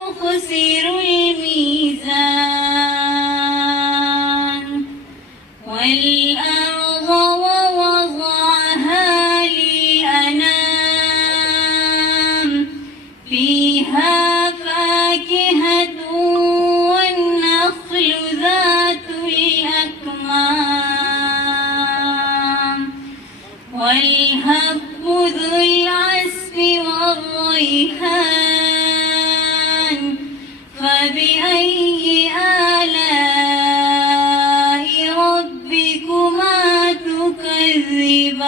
خسر الميزان والأرض ووضعها للأنام فيها فاكهة والنخل ذات الأكمام والهب ذو العصف والريحان فبأي آلاء ربكما تكذبان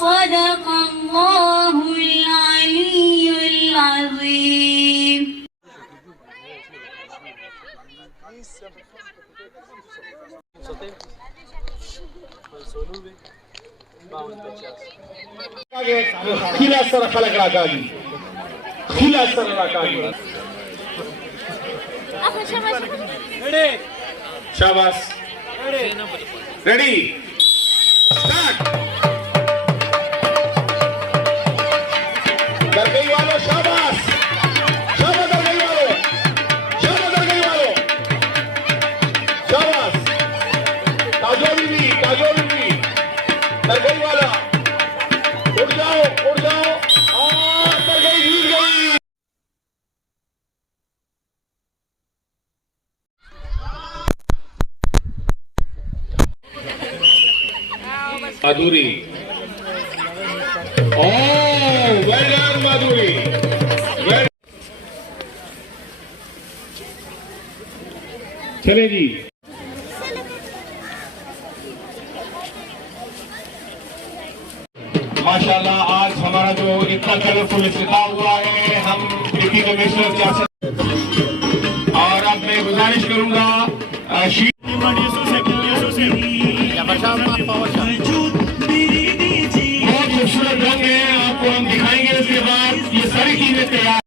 صدق الله العلي العظيم. خلا سره خلک راکاږي خلا سره راکاږي شاباش ریڈی سٹارٹ درگئی والو شاباش شاباش درگئی والو شاباش درگئی والو شاباش کاجول بھی درگئی والا اڑ جاؤ اور درگئی جیت گئی. माधुरी well done माधुरी चले जी. माशाल्लाह आज हमारा जो इतना कलरफुल इफ्तिताह हुआ है हम डिप्टी कमिश्नर और अब मैं गुजारिश करूंगा बहुत खूबसूरत रंग है आपको हम दिखाएंगे. उसके बाद ये सारी चीजें तैयार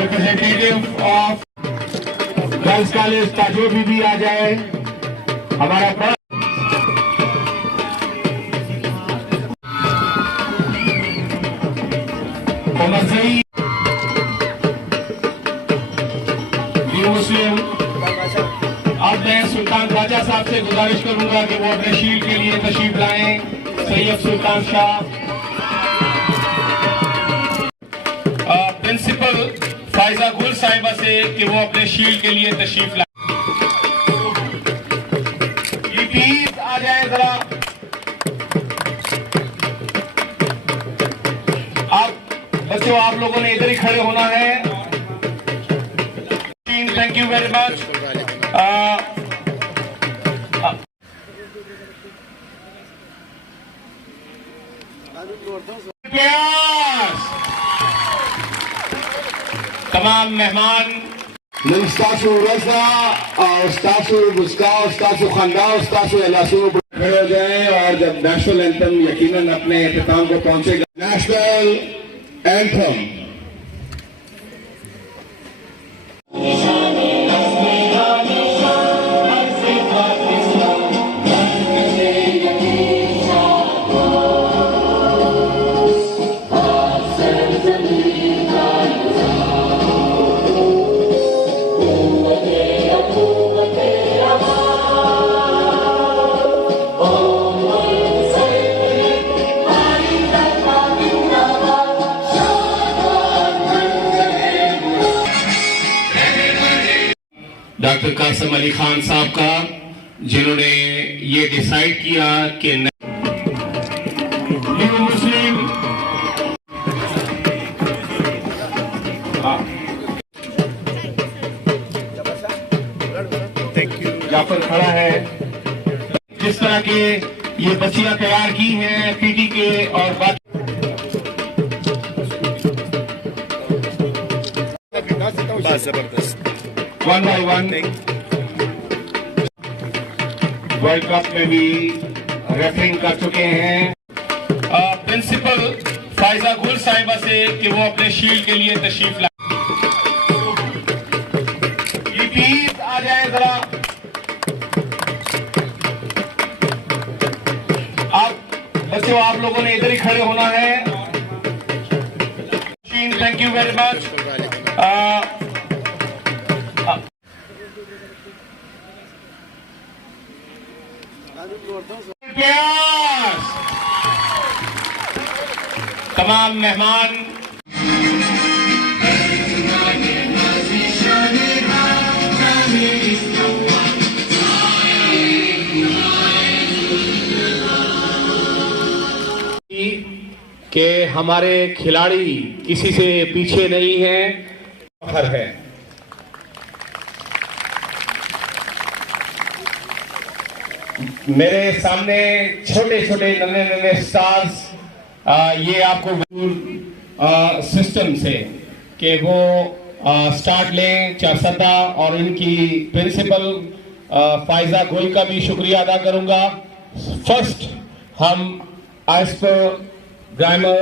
रिप्रेजेंटेटिव ऑफ गर्ल्स कॉलेज ताजो भी आ जाए हमारा मुस्लिम. अब मैं सुल्तान ख्वाजा साहब से गुजारिश करूंगा कि वो अपने शील्ड के लिए तशरीफ लाएं. सैयद सुल्तान शाह प्रिंसिपल फाइजा गुल साहिबा से कि वो अपने शील्ड के लिए तशरीफ लाएं. ये प्लीज आ जाए जरा. आप बच्चों आप लोगों ने इधर ही खड़े होना है. Thank you very much. तमाम मेहमान Ustazu Raza, Ustazu Guska, Ustazu Khanda, Ustazu Elasu खड़े हो जाएं और जब नेशनल एंथम यकीनन अपने इख्तिताम को पहुंचेगा. National Anthem. Doctor Qasim Ali Khan sahab का जिन्होंने ये डिसाइड किया कि मुस्लिम जाफर खड़ा है. जिस तरह के ये बच्चियां तैयार की हैं पीटी के और बाकी जबरदस्त. One by one world cup में भी रेफरिंग कर चुके हैं. प्रिंसिपल फायजा गुल साहिबा से कि वो अपने शील्ड के लिए तशरीफ लाए। प्लीज आ जाए जरा। आप बच्चों, आप लोगों ने इधर ही खड़े होना है। Thank you very much. तमाम मेहमान कि हमारे खिलाड़ी किसी से पीछे नहीं हैं। फख्र है। मेरे सामने छोटे छोटे नन्हे नन्हे स्टार्स, ये आपको सिस्टम से कि वो स्टार्ट लें चारसदा, और इनकी प्रिंसिपल फायजा गुल का भी शुक्रिया अदा करूंगा। फर्स्ट हम as per grammar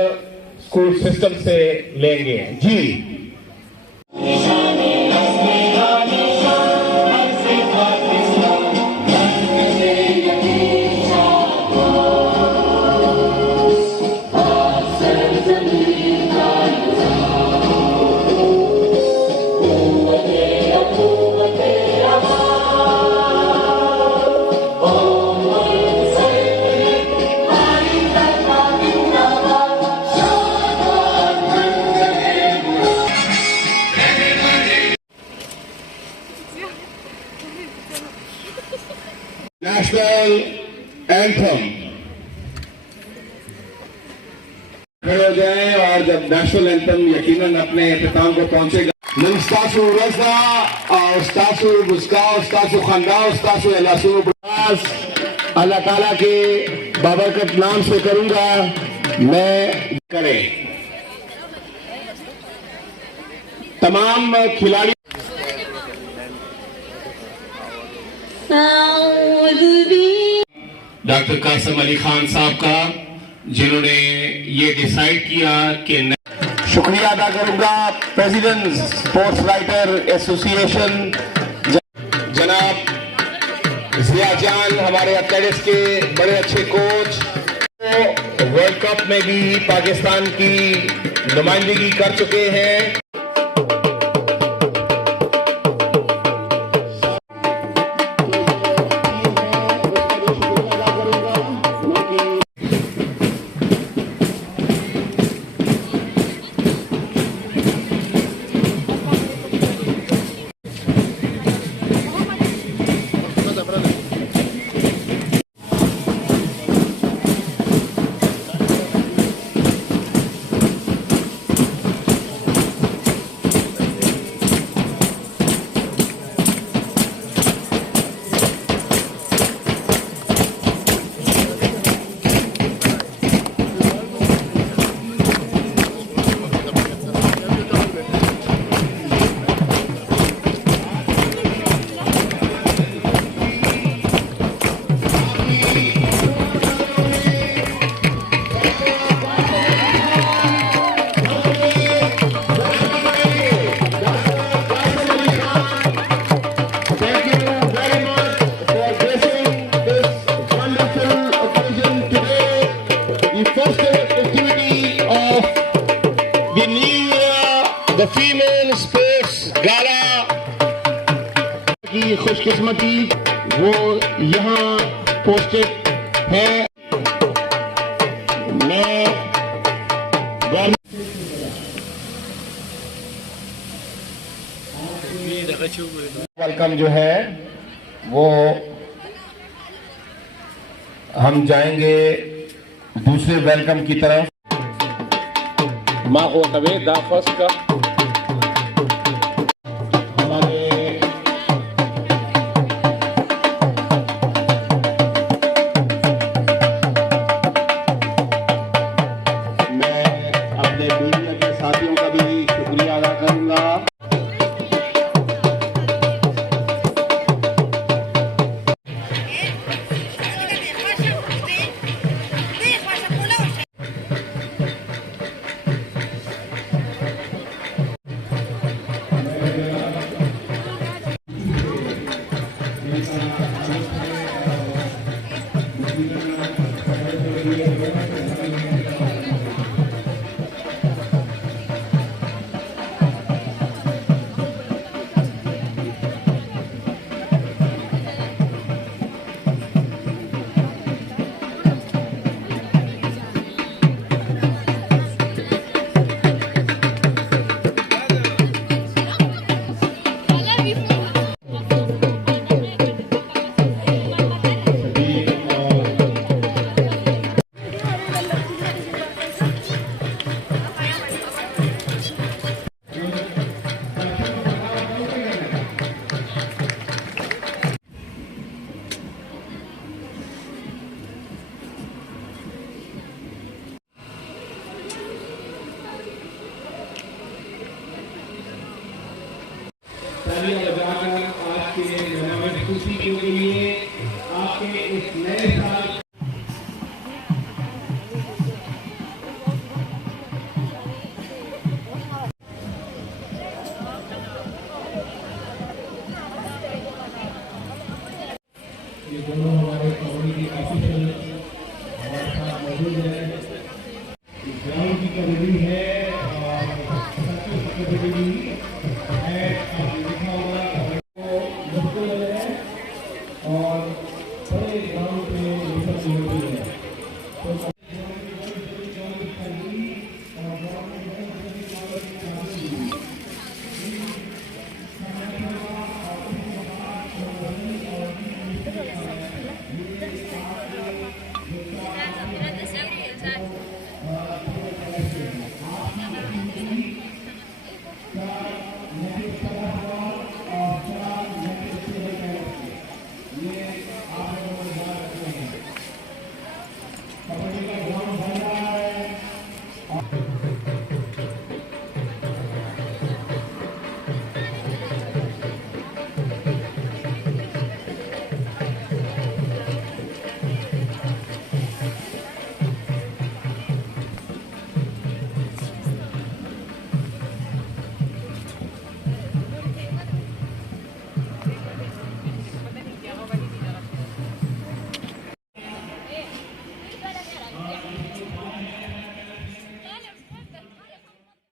school system से लेंगे जी। नेशनल एंथम खड़े हो जाएं, और जब नेशनल एंथम यकीनन अपने इख्तिताम को पहुंचेगा, मुस्तासु रज़ा और उस्तासु बुस्का उस्तासु खंदा उस्तासु एलासु अल्लाह ताला के बाबरकत नाम से करूंगा। मैं करें तमाम खिलाड़ी। डॉक्टर कासिम अली खान साहब का, जिन्होंने ये डिसाइड किया कि शुक्रिया अदा करूंगा प्रेसिडेंट स्पोर्ट्स राइटर एसोसिएशन जनाब जियाजान, हमारे एथलेटिक्स के बड़े अच्छे कोच, वर्ल्ड कप में भी पाकिस्तान की नुमाइंदगी कर चुके हैं। द फीमेल स्पोर्ट्स गाला की खुशकिस्मती वो यहाँ पोस्टेड है। मैं वेलकम जो है वो हम जाएंगे दूसरे वेलकम की तरफ। माँ को तबे दाफस का तालियां बजाकर आज के मेहमान खुशी के लिए आपके इस नए साल ये दोनों हमारे कम्युनिटी ऑफिसर हमारे साथ मौजूद है। ग्राउंड की कबड्डी है और सबसे बड़ी है